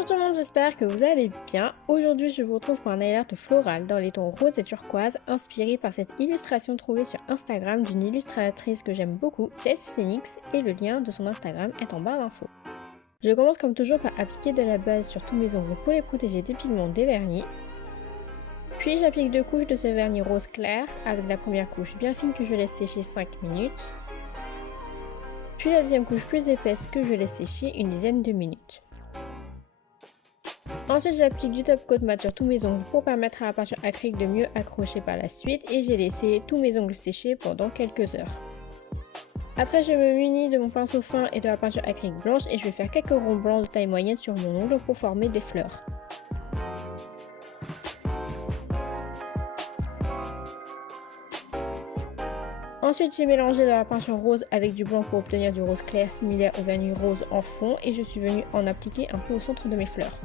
Bonjour tout le monde, j'espère que vous allez bien. Aujourd'hui, je vous retrouve pour un nail art floral dans les tons rose et turquoise, inspiré par cette illustration trouvée sur Instagram d'une illustratrice que j'aime beaucoup, Jess Phoenix, et le lien de son Instagram est en barre d'infos. Je commence comme toujours par appliquer de la base sur tous mes ongles pour les protéger des pigments des vernis. Puis j'applique 2 couches de ce vernis rose clair, avec la première couche bien fine que je laisse sécher 5 minutes. Puis la deuxième couche plus épaisse que je laisse sécher une dizaine de minutes. Ensuite, j'applique du top coat mat sur tous mes ongles pour permettre à la peinture acrylique de mieux accrocher par la suite et j'ai laissé tous mes ongles sécher pendant quelques heures. Après, je me munis de mon pinceau fin et de la peinture acrylique blanche et je vais faire quelques ronds blancs de taille moyenne sur mon ongle pour former des fleurs. Ensuite, j'ai mélangé de la peinture rose avec du blanc pour obtenir du rose clair similaire au vernis rose en fond et je suis venue en appliquer un peu au centre de mes fleurs.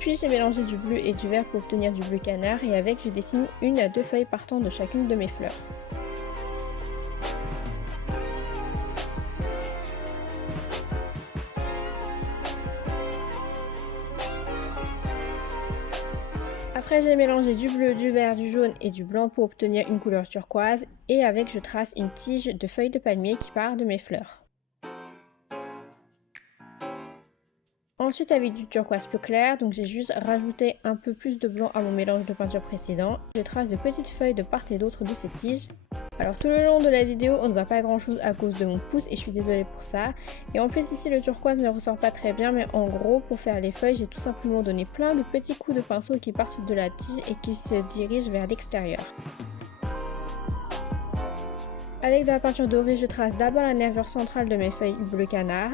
Puis j'ai mélangé du bleu et du vert pour obtenir du bleu canard et avec je dessine 1 à 2 feuilles partant de chacune de mes fleurs. Après j'ai mélangé du bleu, du vert, du jaune et du blanc pour obtenir une couleur turquoise et avec je trace une tige de feuilles de palmier qui part de mes fleurs. Ensuite avec du turquoise plus clair, donc j'ai juste rajouté un peu plus de blanc à mon mélange de peinture précédent. Je trace de petites feuilles de part et d'autre de ces tiges. Alors tout le long de la vidéo on ne voit pas grand chose à cause de mon pouce et je suis désolée pour ça. Et en plus ici le turquoise ne ressort pas très bien mais en gros pour faire les feuilles j'ai tout simplement donné plein de petits coups de pinceau qui partent de la tige et qui se dirigent vers l'extérieur. Avec de la peinture dorée je trace d'abord la nervure centrale de mes feuilles bleu canard.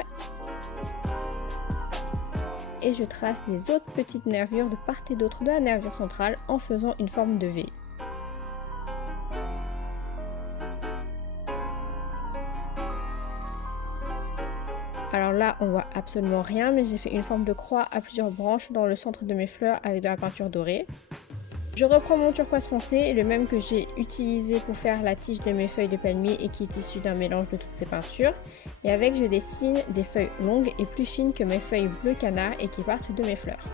Et je trace les autres petites nervures de part et d'autre de la nervure centrale en faisant une forme de V. Alors là on voit absolument rien mais j'ai fait une forme de croix à plusieurs branches dans le centre de mes fleurs avec de la peinture dorée. Je reprends mon turquoise foncé, le même que j'ai utilisé pour faire la tige de mes feuilles de palmier et qui est issu d'un mélange de toutes ces peintures. Et avec je dessine des feuilles longues et plus fines que mes feuilles bleu canard et qui partent de mes fleurs.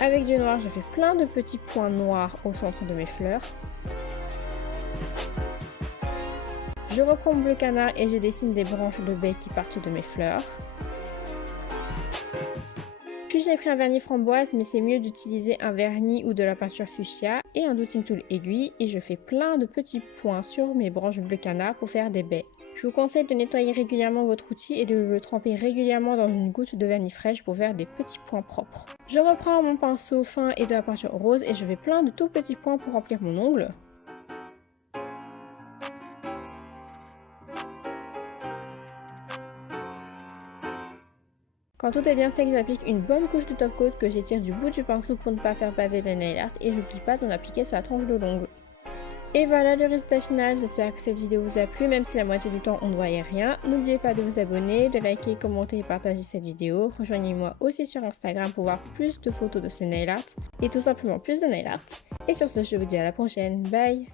Avec du noir je fais plein de petits points noirs au centre de mes fleurs. Je reprends mon bleu canard et je dessine des branches de baies qui partent de mes fleurs. Puis j'ai pris un vernis framboise mais c'est mieux d'utiliser un vernis ou de la peinture fuchsia et un dotting tool aiguille et je fais plein de petits points sur mes branches bleu canard pour faire des baies. Je vous conseille de nettoyer régulièrement votre outil et de le tremper régulièrement dans une goutte de vernis fraîche pour faire des petits points propres. Je reprends mon pinceau fin et de la peinture rose et je fais plein de tout petits points pour remplir mon ongle. Quand tout est bien sec, j'applique une bonne couche de top coat que j'étire du bout du pinceau pour ne pas faire baver le nail art et j'oublie pas d'en appliquer sur la tranche de l'ongle. Et voilà le résultat final, j'espère que cette vidéo vous a plu même si la moitié du temps on ne voyait rien. N'oubliez pas de vous abonner, de liker, commenter et partager cette vidéo. Rejoignez-moi aussi sur Instagram pour voir plus de photos de ce nail art et tout simplement plus de nail art. Et sur ce, je vous dis à la prochaine, bye!